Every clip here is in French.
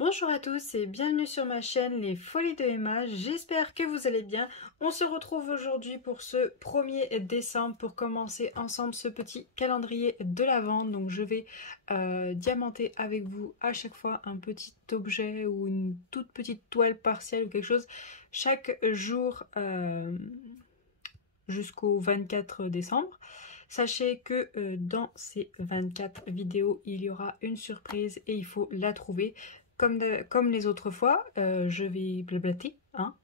Bonjour à tous et bienvenue sur ma chaîne Les Folies de Emma, j'espère que vous allez bien. On se retrouve aujourd'hui pour ce 1er décembre pour commencer ensemble ce petit calendrier de l'Avent. Donc je vais diamanter avec vous à chaque fois un petit objet ou une toute petite toile partielle ou quelque chose chaque jour jusqu'au 24 décembre. Sachez que dans ces 24 vidéos, il y aura une surprise et il faut la trouver. Comme les autres fois, je vais blablater, hein,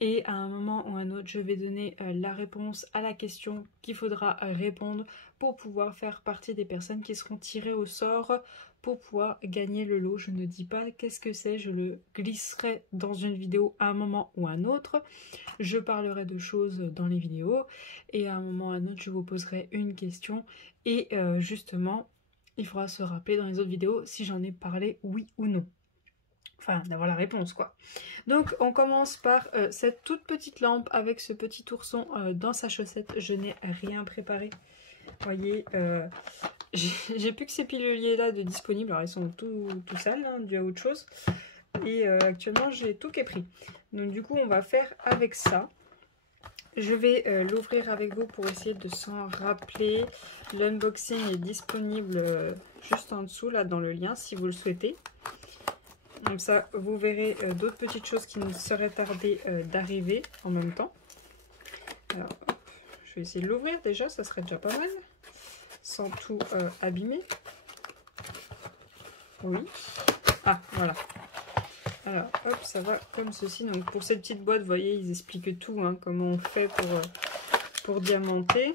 et à un moment ou un autre, je vais donner la réponse à la question qu'il faudra répondre pour pouvoir faire partie des personnes qui seront tirées au sort pour pouvoir gagner le lot. Je ne dis pas qu'est-ce que c'est, je le glisserai dans une vidéo à un moment ou un autre. Je parlerai de choses dans les vidéos et à un moment ou un autre, je vous poserai une question et justement, il faudra se rappeler dans les autres vidéos si j'en ai parlé oui ou non. Enfin, d'avoir la réponse quoi. Donc on commence par cette toute petite lampe avec ce petit ourson dans sa chaussette. Je n'ai rien préparé. Vous voyez, j'ai plus que ces pileliers là de disponibles. Alors ils sont tout sales, hein, dû à autre chose. Et actuellement j'ai tout qui est pris. Donc du coup on va faire avec ça. Je vais l'ouvrir avec vous pour essayer de s'en rappeler. L'unboxing est disponible juste en dessous, là dans le lien, si vous le souhaitez. Comme ça, vous verrez d'autres petites choses qui ne seraient tardées d'arriver en même temps. Alors, hop, je vais essayer de l'ouvrir déjà, ça serait déjà pas mal. Sans tout abîmer. Oui. Ah, voilà. Alors, hop, ça va comme ceci. Donc, pour cette petite boîte, vous voyez, ils expliquent tout, hein, comment on fait pour diamanter.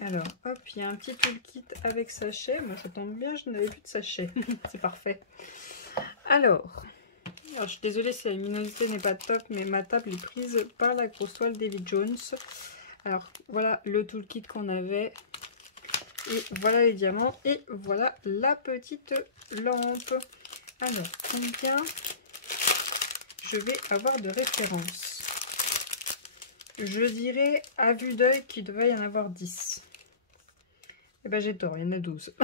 Alors, hop, il y a un petit toolkit avec sachet. Moi, ça tombe bien, je n'avais plus de sachet. C'est parfait. Alors, je suis désolée si la luminosité n'est pas top, mais ma table est prise par la grosse toile David Jones. Alors, voilà le toolkit qu'on avait. Et voilà les diamants. Et voilà la petite lampe. Alors, combien je vais avoir de références? Je dirais à vue d'œil qu'il devrait y en avoir 10. Eh ben j'ai tort, il y en a 12.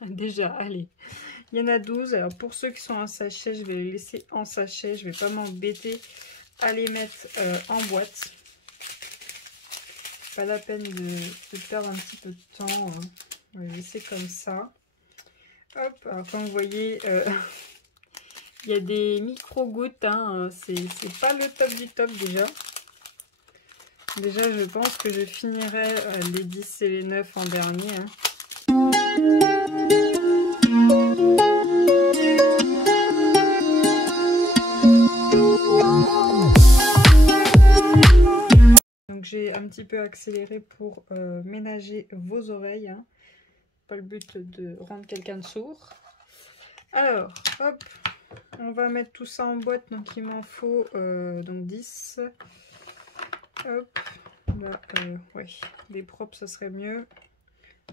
Déjà, allez. Il y en a 12. Alors pour ceux qui sont en sachet, je vais les laisser en sachet. Je ne vais pas m'embêter à les mettre en boîte. Pas la peine de perdre un petit peu de temps. Hein. On va les laisser comme ça. Hop, alors comme vous voyez... il y a des micro-gouttes, hein. C'est pas le top du top déjà. Déjà, je pense que je finirai les 10 et les 9 en dernier. Hein. Donc j'ai un petit peu accéléré pour ménager vos oreilles. Hein. Pas le but de rendre quelqu'un sourd. Alors, hop. On va mettre tout ça en boîte, donc il m'en faut donc 10. Hop, là, ouais, des propres, ça serait mieux.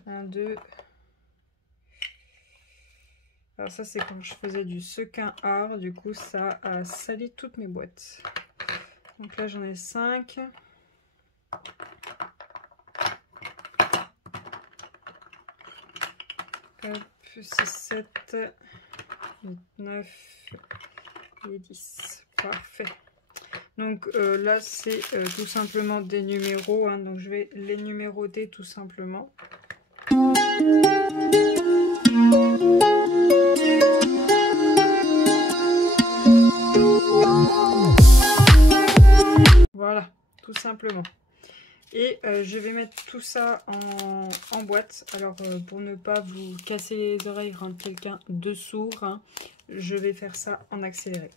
1, 2. Alors ça, c'est quand je faisais du sequin art, du coup, ça a sali toutes mes boîtes. Donc là, j'en ai 5. Hop, 6, 7, 8, 9 et 10. Parfait. Donc là, c'est tout simplement des numéros. Hein, donc je vais les numéroter tout simplement. Voilà, tout simplement. Et je vais mettre tout ça en boîte. Alors pour ne pas vous casser les oreilles, rendre quelqu'un de sourd, hein, je vais faire ça en accéléré.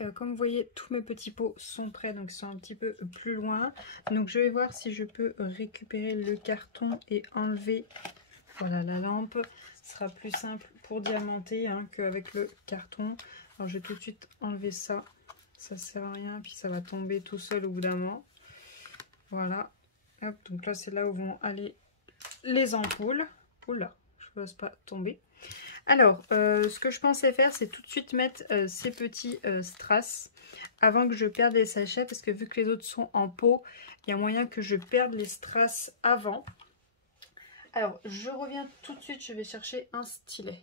Et comme vous voyez, tous mes petits pots sont prêts, donc ils sont un petit peu plus loin. Donc je vais voir si je peux récupérer le carton et enlever, voilà, la lampe. Ce sera plus simple pour diamanter hein, qu'avec le carton. Alors je vais tout de suite enlever ça. Ça sert à rien, puis ça va tomber tout seul au bout d'un moment. Voilà. Hop, donc là c'est là où vont aller les ampoules. Oula, je n'ose pas tomber. Alors, ce que je pensais faire, c'est tout de suite mettre ces petits strass avant que je perde les sachets, parce que vu que les autres sont en pot, il y a moyen que je perde les strass avant. Alors, je reviens tout de suite, je vais chercher un stylet.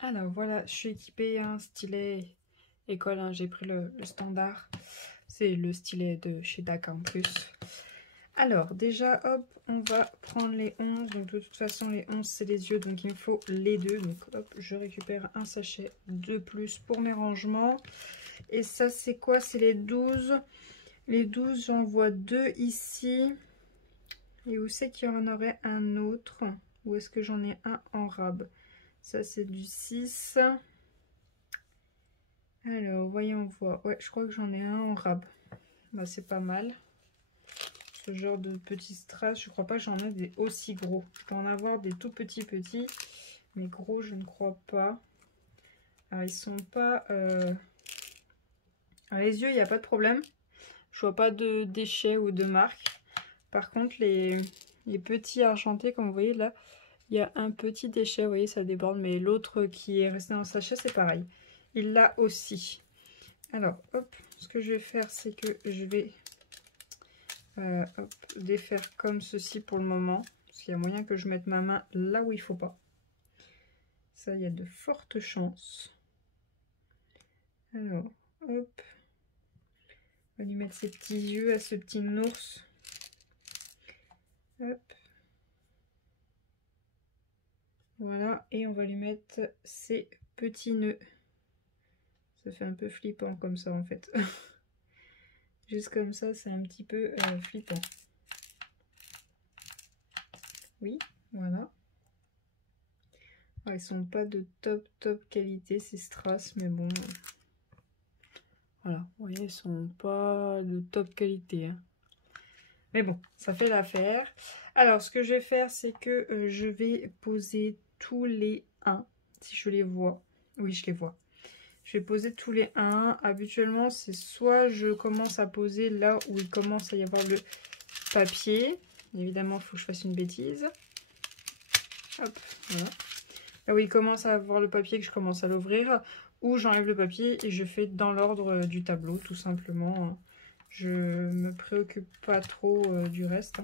Alors voilà, je suis équipée, un stylet école, hein, j'ai pris le standard. C'est le stylet de chez DAC en plus. Alors déjà, hop, on va prendre les 11. Donc de toute façon, les 11, c'est les yeux, donc il me faut les deux. Donc hop, je récupère un sachet de plus pour mes rangements. Et ça, c'est quoi? C'est les 12. Les 12, j'en vois deux ici. Et où c'est qu'il y en aurait un autre? Ou est-ce que j'en ai un en rab? Ça, c'est du 6. Alors, voyons voir. Ouais, je crois que j'en ai un en rab. Bah, c'est pas mal. Ce genre de petits strass, je crois pas que j'en ai des aussi gros. Je peux en avoir des tout petits, mais gros, je ne crois pas. Alors, ils sont pas... Alors, les yeux, il n'y a pas de problème. Je vois pas de déchets ou de marques. Par contre, les petits argentés, comme vous voyez là, il y a un petit déchet, vous voyez, ça déborde. Mais l'autre qui est resté dans le sachet, c'est pareil. Il l'a aussi. Alors, hop, ce que je vais faire, c'est que je vais hop, défaire comme ceci pour le moment. Parce qu'il y a moyen que je mette ma main là où il faut pas. Ça, il y a de fortes chances. Alors, hop. On va lui mettre ses petits yeux à ce petit ours. Hop. Voilà, et on va lui mettre ses petits nœuds. Ça fait un peu flippant comme ça en fait. Juste comme ça, c'est un petit peu flippant. Oui, voilà. Alors, ils sont pas de top qualité ces strass, mais bon. Voilà, vous voyez, ils sont pas de top qualité. Hein. Mais bon, ça fait l'affaire. Alors, ce que je vais faire, c'est que je vais poser tous les 1, si je les vois. Oui, je les vois. Je vais poser tous les 1. Habituellement, c'est soit je commence à poser là où il commence à y avoir le papier. Évidemment, il faut que je fasse une bêtise. Hop, voilà. Là où il commence à avoir le papier, que je commence à l'ouvrir. Ou j'enlève le papier et je fais dans l'ordre du tableau, tout simplement. Je me préoccupe pas trop du reste.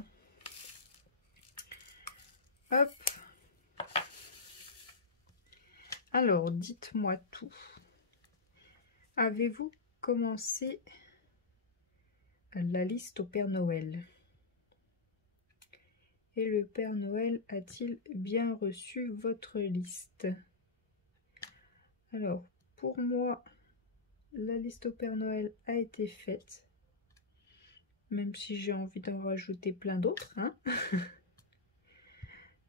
Hop. Alors, dites-moi tout. Avez-vous commencé la liste au Père Noël? Et le Père Noël a-t-il bien reçu votre liste? Alors, pour moi, la liste au Père Noël a été faite. Même si j'ai envie d'en rajouter plein d'autres. Hein.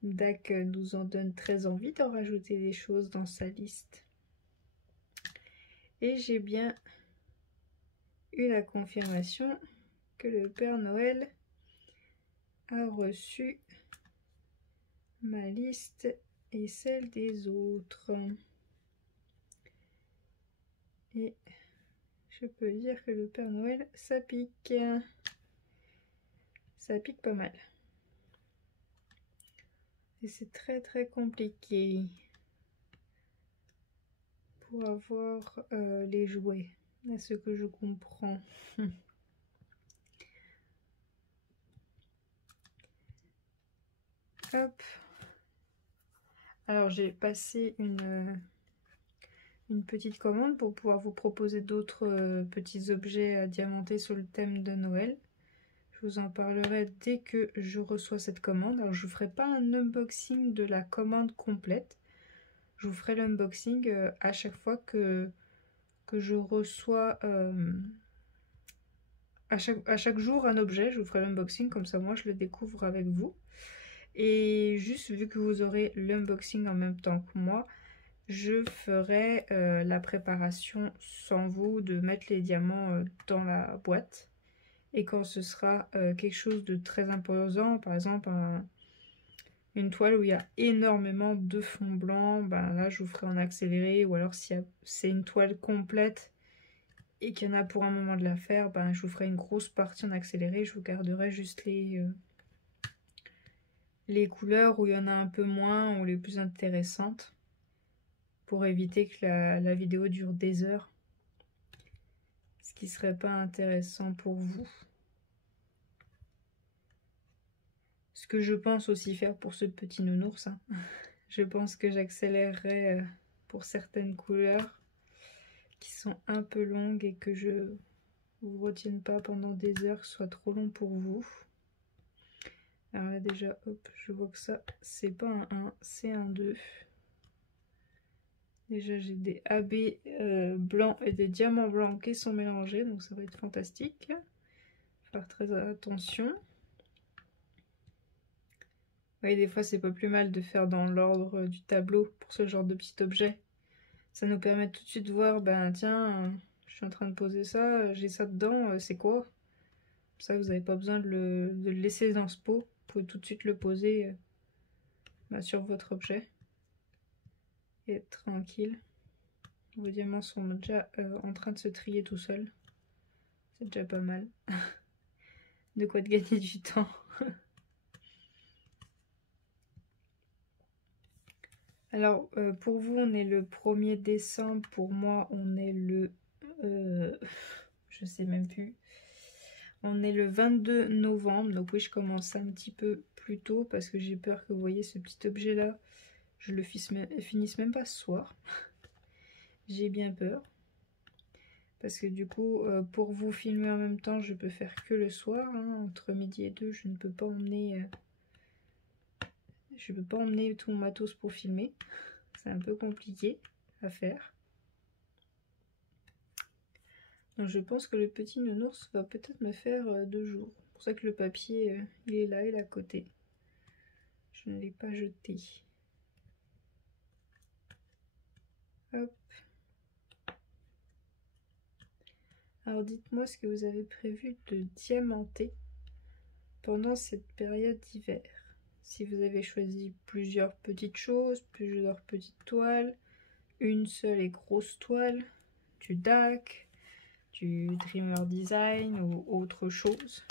DAC nous en donne très envie d'en rajouter des choses dans sa liste. Et j'ai bien eu la confirmation que le Père Noël a reçu ma liste et celle des autres. Et je peux dire que le Père Noël, ça pique. Ça pique pas mal. Et c'est très compliqué pour avoir les jouets, à ce que je comprends. Hop. Alors j'ai passé une petite commande pour pouvoir vous proposer d'autres petits objets diamantés sur le thème de Noël. Je vous en parlerai dès que je reçois cette commande. Alors je ne ferai pas un unboxing de la commande complète. Je vous ferai l'unboxing à chaque fois que je reçois à chaque jour un objet. Je vous ferai l'unboxing, comme ça moi je le découvre avec vous. Et juste vu que vous aurez l'unboxing en même temps que moi, je ferai la préparation sans vous, de mettre les diamants dans la boîte. Et quand ce sera quelque chose de très imposant, par exemple une toile où il y a énormément de fond blanc, ben là je vous ferai en accéléré. Ou alors si c'est une toile complète et qu'il y en a pour un moment de la faire, ben je vous ferai une grosse partie en accéléré. Je vous garderai juste les couleurs où il y en a un peu moins ou les plus intéressantes, pour éviter que la vidéo dure des heures, ce qui serait pas intéressant pour vous. Ce que je pense aussi faire pour ce petit nounours, hein. Je pense que j'accélérerai pour certaines couleurs qui sont un peu longues et que je vous retienne pas pendant des heures, que ce soit trop long pour vous. Alors là déjà, hop, je vois que ça, c'est pas un 1, c'est un 2. Déjà j'ai des AB blancs et des diamants blancs qui sont mélangés, donc ça va être fantastique. Faire très attention. Vous voyez, des fois c'est pas plus mal de faire dans l'ordre du tableau pour ce genre de petit objet. Ça nous permet tout de suite de voir, ben tiens, je suis en train de poser ça, j'ai ça dedans, c'est quoi? Ça, vous n'avez pas besoin de le laisser dans ce pot. Vous pouvez tout de suite le poser sur votre objet et être tranquille. Vos diamants sont déjà en train de se trier tout seuls. C'est déjà pas mal. De quoi de gagner du temps. Alors, pour vous, on est le 1er décembre. Pour moi, on est le... je sais même plus. On est le 22 novembre. Donc oui, je commence un petit peu plus tôt parce que j'ai peur que vous voyez ce petit objet-là, je le finisse même pas ce soir. J'ai bien peur. Parce que du coup, pour vous filmer en même temps, je peux faire que le soir. Hein. Entre midi et 2, je ne peux pas emmener... je peux pas emmener tout mon matos pour filmer. C'est un peu compliqué à faire. Donc je pense que le petit nounours va peut-être me faire 2 jours. C'est pour ça que le papier, il est là, il est à côté. Je ne l'ai pas jeté. Hop. Alors dites-moi ce que vous avez prévu de diamanter pendant cette période d'hiver. Si vous avez choisi plusieurs petites choses, plusieurs petites toiles, une seule et grosse toile, du DAC, du Dreamer Design ou autre chose.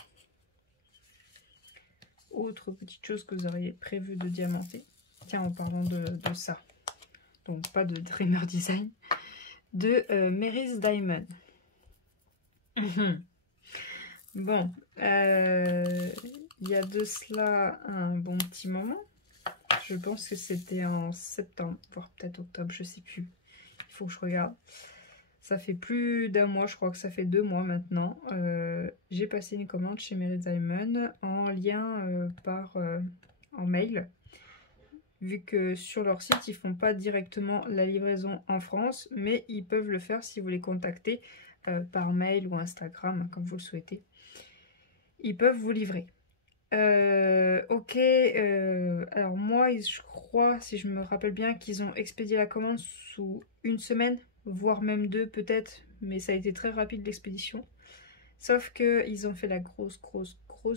Autre petite chose que vous auriez prévu de diamanter. Tiens, en parlant de ça, donc pas de Dreamer Design, de Mary's Diamond. Bon, il y a de cela un bon petit moment. Je pense que c'était en septembre, voire peut-être octobre, je sais plus. Il faut que je regarde. Ça fait plus d'un mois, je crois que ça fait 2 mois maintenant. J'ai passé une commande chez Mary's Diamond en lien en mail. Vu que sur leur site, ils font pas directement la livraison en France, mais ils peuvent le faire si vous les contactez par mail ou Instagram, comme vous le souhaitez. Ils peuvent vous livrer. Ok, alors moi, je crois, si je me rappelle bien, qu'ils ont expédié la commande sous 1 semaine, voire même 2 peut-être, mais ça a été très rapide l'expédition. Sauf qu'ils ont fait la grosse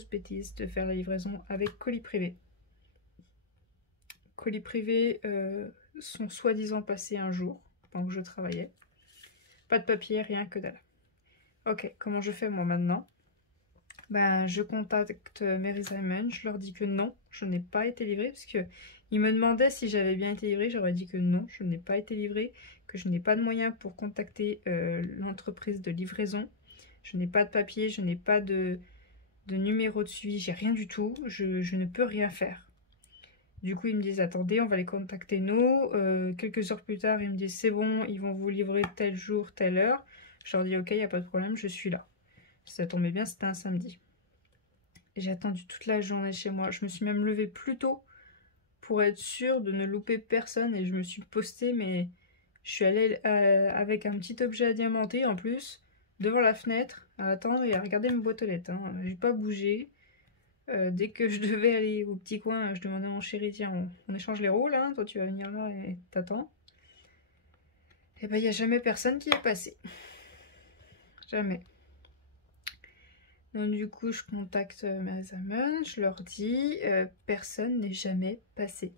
bêtise de faire la livraison avec colis privé. Colis privés sont soi-disant passés un jour, pendant que je travaillais. Pas de papier, rien que dalle. Ok, comment je fais moi maintenant? Ben, je contacte Mary's Diamond, je leur dis que non, je n'ai pas été livrée, parce que ils me demandaient si j'avais bien été livrée, j'aurais dit que non, je n'ai pas été livrée, que je n'ai pas de moyens pour contacter l'entreprise de livraison, je n'ai pas de papier, je n'ai pas de numéro de suivi, j'ai rien du tout, je ne peux rien faire. Du coup, ils me disent, attendez, on va les contacter nous. Quelques heures plus tard, ils me disent, c'est bon, ils vont vous livrer tel jour, telle heure. Je leur dis, ok, il n'y a pas de problème, je suis là. Ça tombait bien, c'était un samedi. J'ai attendu toute la journée chez moi. Je me suis même levée plus tôt pour être sûre de ne louper personne. Et je me suis postée, mais je suis allée avec un petit objet à diamanter en plus, devant la fenêtre, à attendre et à regarder mes boîtes aux lettres. Hein. J'ai pas bougé. Dès que je devais aller au petit coin, je demandais à mon chéri, tiens, on échange les rôles, hein, toi tu vas venir là et t'attends. Et ben il n'y a jamais personne qui est passé. Jamais. Donc du coup je contacte Mazaman, je leur dis personne n'est jamais passé.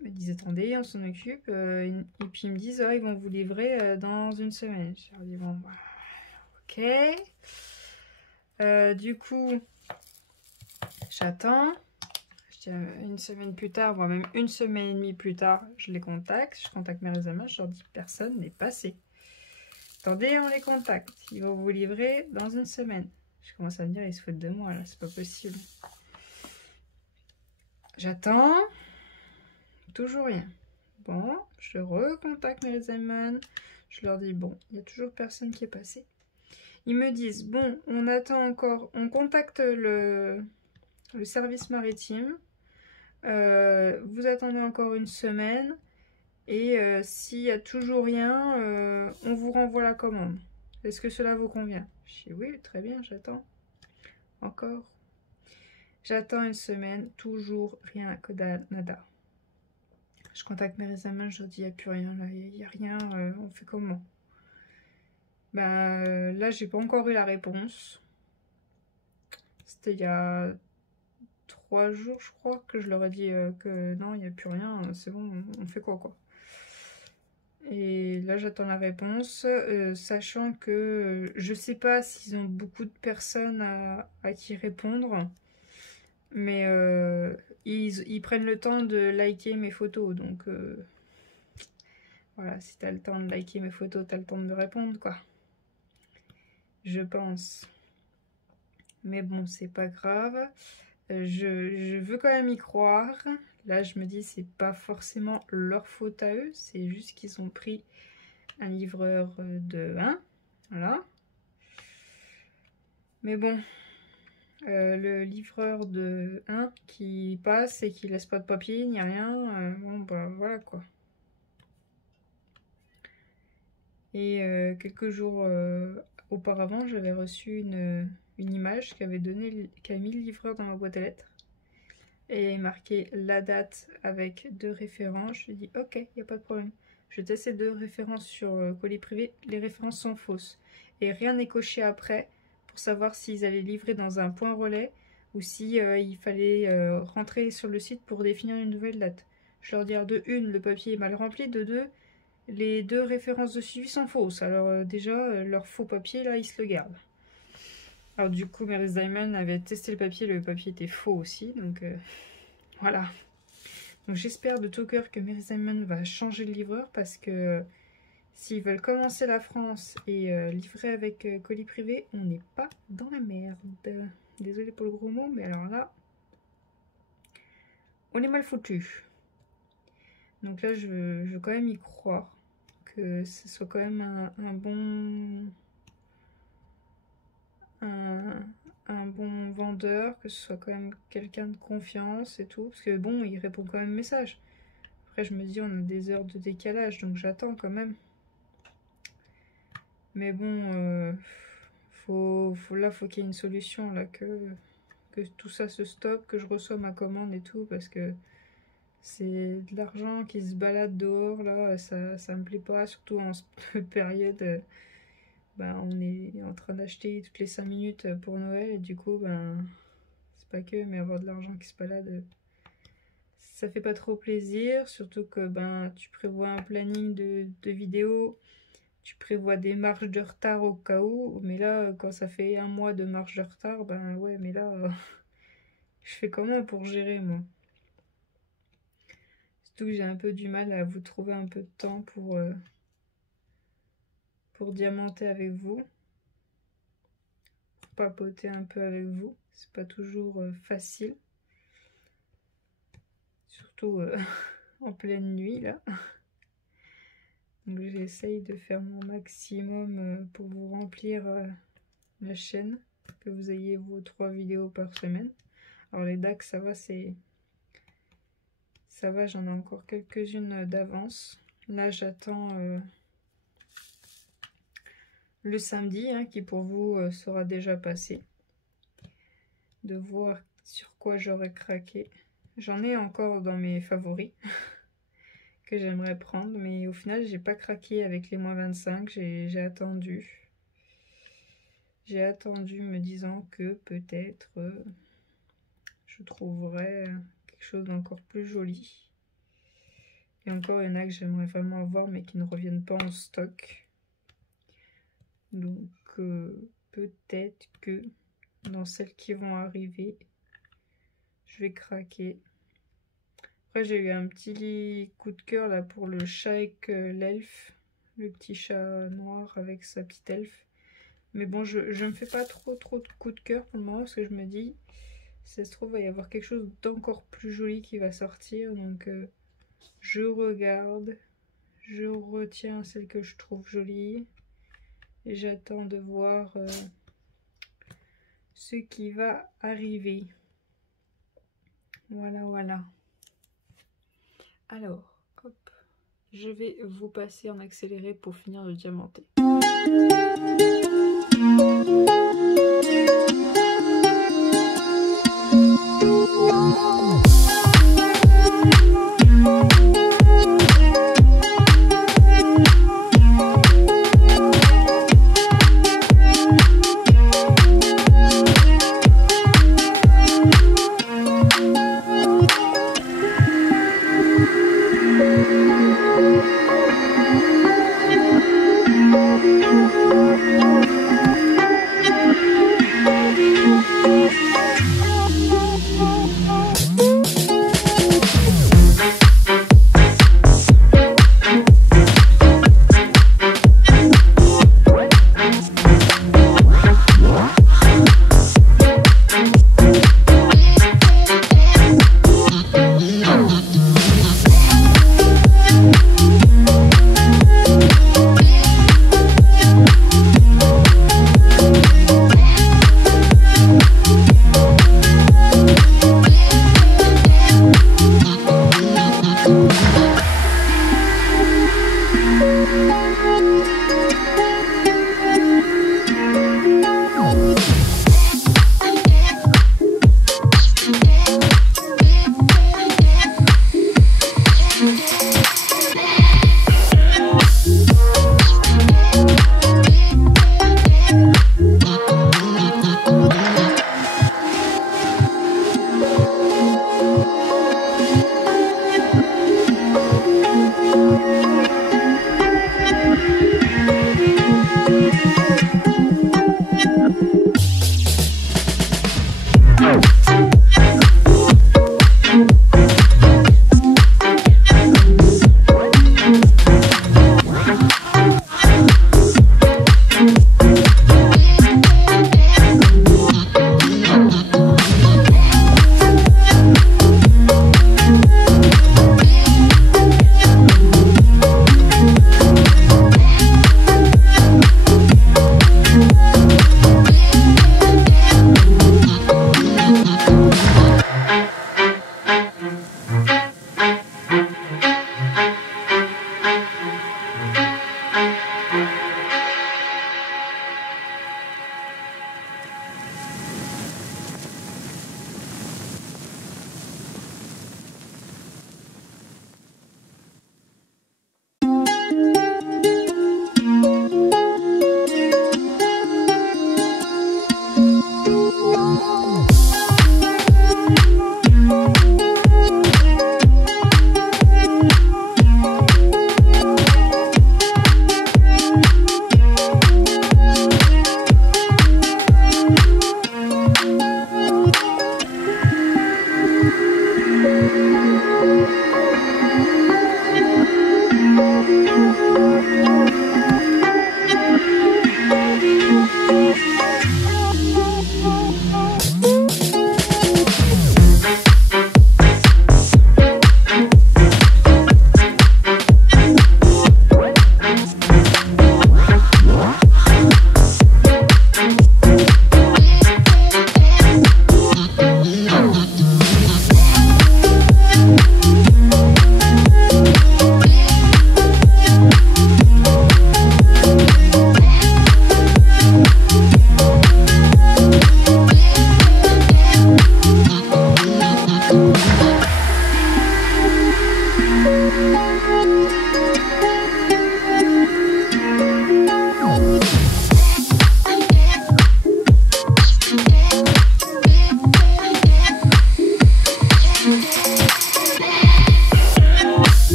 Ils me disent attendez, on s'en occupe. Et puis ils me disent oh, ils vont vous livrer dans une semaine. Je leur dis bon bah, ok. Du coup j'attends. Une semaine plus tard, voire même une semaine et demie plus tard, je les contacte. Je contacte mes Mazaman, je leur dis personne n'est passé. Attendez, on les contacte. Ils vont vous livrer dans une semaine. Je commence à me dire, ils se foutent de moi là, c'est pas possible. J'attends. Toujours rien. Bon, je recontacte mes Mazaman. Je leur dis, bon, il n'y a toujours personne qui est passé. Ils me disent, bon, on attend encore, on contacte le service maritime. Vous attendez encore une semaine. Et s'il n'y a toujours rien, on vous renvoie la commande. Est-ce que cela vous convient? Je dis oui, très bien, j'attends. Encore. J'attends une semaine, toujours rien, que dalle, nada. Je contacte mes Mazaman, je leur dis il n'y a plus rien, là, il n'y a rien, on fait comment? Ben là, j'ai pas encore eu la réponse. C'était il y a 3 jours, je crois, que je leur ai dit que non, il n'y a plus rien, c'est bon, on fait quoi. Et là, j'attends la réponse, sachant que je sais pas s'ils ont beaucoup de personnes à qui répondre, mais ils prennent le temps de liker mes photos, donc voilà, si t'as le temps de liker mes photos, t'as le temps de me répondre, quoi. Je pense. Mais bon, c'est pas grave. Je veux quand même y croire. Là, je me dis, c'est pas forcément leur faute à eux, c'est juste qu'ils ont pris un livreur de 1. Voilà. Mais bon, le livreur de 1 qui passe et qui laisse pas de papier, ni rien, bon bah voilà quoi. Et quelques jours auparavant, j'avais reçu une image qui avait mis le livreur dans ma boîte à lettres. Et marqué la date avec 2 références. Je lui ai dit ok, il n'y a pas de problème. Je teste ces 2 références sur colis privé. Les références sont fausses. Et rien n'est coché après pour savoir s'ils allaient livrer dans un point relais ou si il fallait rentrer sur le site pour définir une nouvelle date. Je leur dis de 1, le papier est mal rempli, de 2, les 2 références de suivi sont fausses. Alors déjà, leur faux papier, là, ils se le gardent. Alors du coup, Mary Diamond avait testé le papier était faux aussi, donc voilà. Donc j'espère de tout cœur que Mary Diamond va changer le livreur, parce que s'ils veulent commencer la France et livrer avec colis privé, on n'est pas dans la merde. Désolée pour le gros mot, mais alors là, on est mal foutu. Donc là, je veux quand même y croire, que ce soit quand même un bon... un bon vendeur, que ce soit quand même quelqu'un de confiance et tout, parce que bon, il répond quand même message. Après je me dis on a des heures de décalage, donc j'attends quand même. Mais bon, faut qu'il y ait une solution là, que tout ça se stoppe, que je reçois ma commande et tout, parce que c'est de l'argent qui se balade dehors là, ça me plaît pas, surtout en cette période. Ben, on est en train d'acheter toutes les 5 minutes pour Noël, et du coup, ben, c'est pas que, mais avoir de l'argent qui se balade, ça fait pas trop plaisir, surtout que ben, tu prévois un planning de vidéos, tu prévois des marges de retard au cas où, mais là, quand ça fait 1 mois de marge de retard, ben ouais, mais là, je fais comment pour gérer, moi? Surtout que j'ai un peu du mal à vous trouver un peu de temps pour diamanter avec vous. Papoter un peu avec vous, c'est pas toujours facile, surtout en pleine nuit là. Donc j'essaye de faire mon maximum pour vous remplir la chaîne, que vous ayez vos 3 vidéos par semaine. Alors les DAC, ça va, j'en ai encore quelques-unes d'avance. Là j'attends le samedi, hein, qui pour vous sera déjà passé, de voir sur quoi j'aurais craqué. J'en ai encore dans mes favoris que j'aimerais prendre, mais au final j'ai pas craqué avec les moins 25, j'ai attendu. J'ai attendu me disant que peut-être je trouverais quelque chose d'encore plus joli. Et encore, il y en a que j'aimerais vraiment avoir, mais qui ne reviennent pas en stock. Donc, peut-être que dans celles qui vont arriver, je vais craquer. Après, j'ai eu un petit coup de cœur là pour le chat avec l'elfe. Le petit chat noir avec sa petite elfe. Mais bon, je me fais pas trop de coup de cœur pour le moment, parce que je me dis, si ça se trouve, il va y avoir quelque chose d'encore plus joli qui va sortir. Donc, je regarde, je retiens celle que je trouve jolie. Et j'attends de voir ce qui va arriver. Voilà, voilà. Alors, hop, je vais vous passer en accéléré pour finir de diamanter.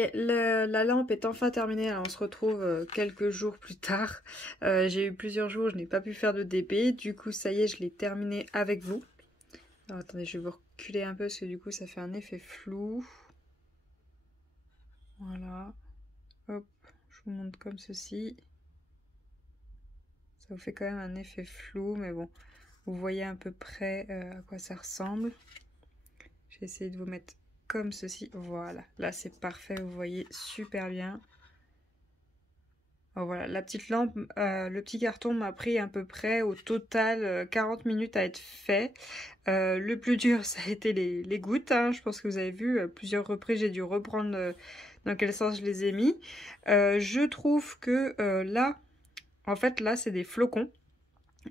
est, la lampe est enfin terminée. Alors, on se retrouve quelques jours plus tard. J'ai eu plusieurs jours, je n'ai pas pu faire de DP. Du coup, ça y est, je l'ai terminée avec vous. Alors, attendez, je vais vous reculer un peu parce que du coup, ça fait un effet flou. Voilà. Hop, je vous montre comme ceci. Ça vous fait quand même un effet flou, mais bon, vous voyez à peu près à quoi ça ressemble. Je vais essayer de vous mettre comme ceci. Voilà, là c'est parfait, vous voyez super bien. Alors voilà, la petite lampe, le petit carton m'a pris à peu près au total 40 minutes à être fait. Le plus dur, ça a été les gouttes, hein. Je pense que vous avez vu, plusieurs reprises, j'ai dû reprendre dans quel sens je les ai mis. Je trouve que là, en fait, là, c'est des flocons.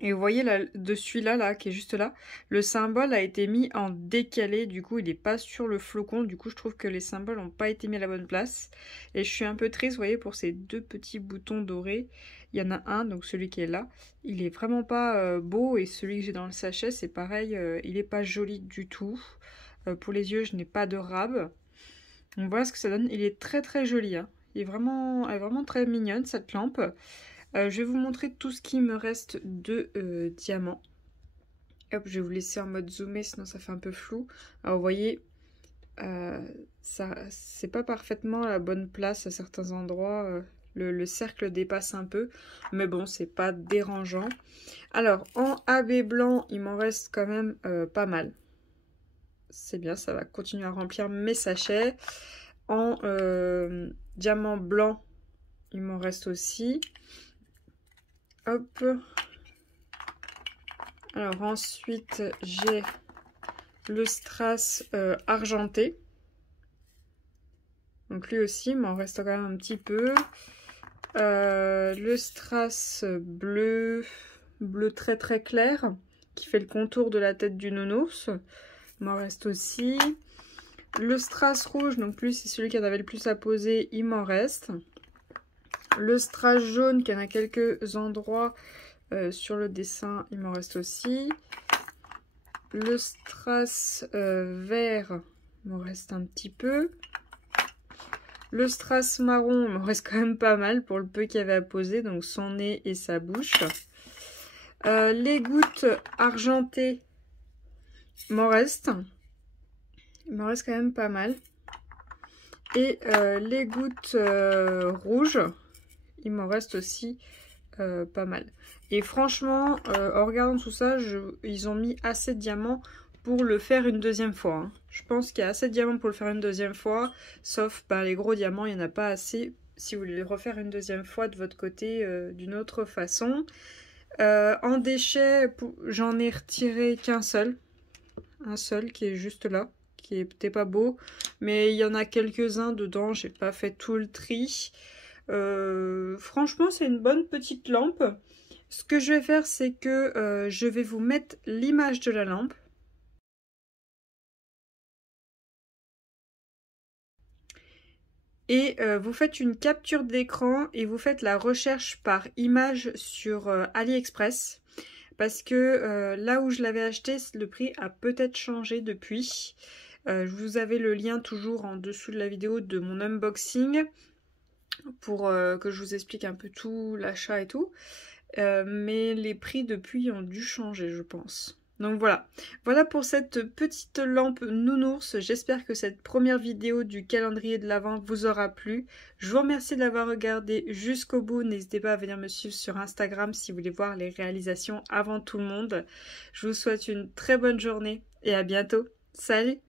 Et vous voyez là, de celui-là, qui est juste là, le symbole a été mis en décalé, du coup il n'est pas sur le flocon, du coup je trouve que les symboles n'ont pas été mis à la bonne place. Et je suis un peu triste, vous voyez, pour ces deux petits boutons dorés. Il y en a un, donc celui qui est là, il est vraiment pas beau, et celui que j'ai dans le sachet, c'est pareil, il n'est pas joli du tout. Pour les yeux, je n'ai pas de rab. Donc voilà ce que ça donne, il est très très joli, hein. Elle est vraiment très mignonne cette lampe. Je vais vous montrer tout ce qui me reste de diamants. Hop, je vais vous laisser en mode zoomé, sinon ça fait un peu flou. Alors vous voyez, ça c'est pas parfaitement à la bonne place à certains endroits. Le cercle dépasse un peu, mais bon, c'est pas dérangeant. Alors, en AB blanc, il m'en reste quand même pas mal. C'est bien, ça va continuer à remplir mes sachets. En diamant blanc, il m'en reste aussi. Hop. Alors ensuite, j'ai le strass argenté. Donc lui aussi, il m'en reste quand même un petit peu. Le strass bleu très très clair, qui fait le contour de la tête du nounours. Il m'en reste aussi. Le strass rouge, donc lui c'est celui qui en avait le plus à poser, il m'en reste. Le strass jaune, qui en a quelques endroits sur le dessin, il m'en reste aussi. Le strass vert, il m'en reste un petit peu. Le strass marron, il m'en reste quand même pas mal pour le peu qu'il y avait à poser, donc son nez et sa bouche. Les gouttes argentées, il m'en reste. Il m'en reste quand même pas mal. Et les gouttes rouges, il m'en reste aussi pas mal. Et franchement, en regardant tout ça, ils ont mis assez de diamants pour le faire une deuxième fois, hein. Je pense qu'il y a assez de diamants pour le faire une deuxième fois, sauf les gros diamants, il n'y en a pas assez si vous voulez le refaire une deuxième fois de votre côté d'une autre façon. En déchets, j'en ai retiré qu'un seul. Un seul qui est juste là, qui est peut-être pas beau, mais il y en a quelques-uns dedans, j'ai pas fait tout le tri. Franchement, c'est une bonne petite lampe. Ce que je vais faire, c'est que je vais vous mettre l'image de la lampe. Et vous faites une capture d'écran et vous faites la recherche par image sur AliExpress. Parce que là où je l'avais acheté, le prix a peut-être changé depuis. Je vous avais le lien toujours en dessous de la vidéo de mon unboxing pour que je vous explique un peu tout, l'achat et tout. Mais les prix depuis ont dû changer, je pense. Donc voilà, voilà pour cette petite lampe nounours. J'espère que cette première vidéo du calendrier de l'Avent vous aura plu. Je vous remercie de l'avoir regardé jusqu'au bout. N'hésitez pas à venir me suivre sur Instagram si vous voulez voir les réalisations avant tout le monde. Je vous souhaite une très bonne journée et à bientôt. Salut!